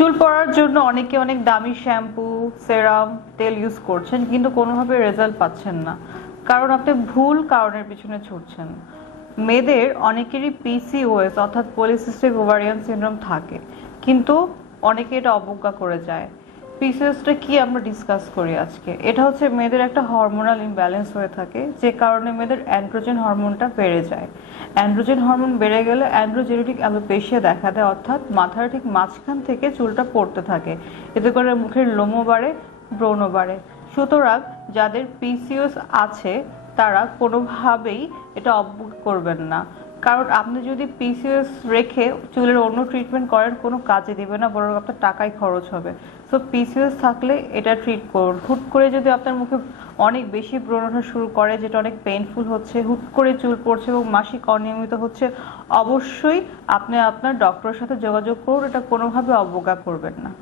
চুল পড়ার জন্য অনেকে অনেক দামি শ্যাম্পু, সেরাম, তেল ইউজ করছেন, কিন্তু কোনোভাবে রেজাল্ট পাচ্ছেন না। কারণ আপনি ভুল কারণের পিছনে ছুটছেন। মেয়েদের অনেকেরই পিসিওএস অর্থাৎ পলিসিস্টিক ওভারিয়ান সিনড্রোম থাকে। কিন্তু অনেকে এটা অবজ্ঞা করে যায়। পিসিওএসটা কি আমরা ডিসকাস করি আজকে? এটা হচ্ছে মেয়েদের একটা হরমোনাল ইমব্যালেন্স হয়ে থাকে, যে কারণে মেয়েদের অ্যান্ড্রোজেন হরমোনটা বেড়ে যায়। অ্যান্ড্রোজেন হরমোন বেড়ে গেলে অ্যান্ড্রোজেনেটিক অ্যালোপেশিয়া দেখা দেয়, অর্থাৎ মাথার ঠিক মাঝখান থেকে চুলটা পড়তে থাকে। এতে করে মুখের লোমও বাড়ে, ব্রণও বাড়ে। সুতরাং যাদের পিসিওস আছে, তারা কোনোভাবেই এটা অবজ্ঞা করবেন না। কারণ আপনি যদি পিসিএস রেখে চুলের অন্য ট্রিটমেন্ট করেন, কোনো কাজে দেবে না, বরং আপনার টাকাই খরচ হবে। সো পিসিএস থাকলে এটা ট্রিট করুন। হুট করে যদি আপনার মুখে অনেক বেশি ব্রণ ওঠা শুরু করে, যেটা অনেক পেইনফুল হচ্ছে, হুট করে চুল পড়ছে এবং মাসিক অনিয়মিত হচ্ছে, অবশ্যই আপনি আপনার ডক্টরের সাথে যোগাযোগ করুন। এটা কোনোভাবে অবজ্ঞা করবেন না।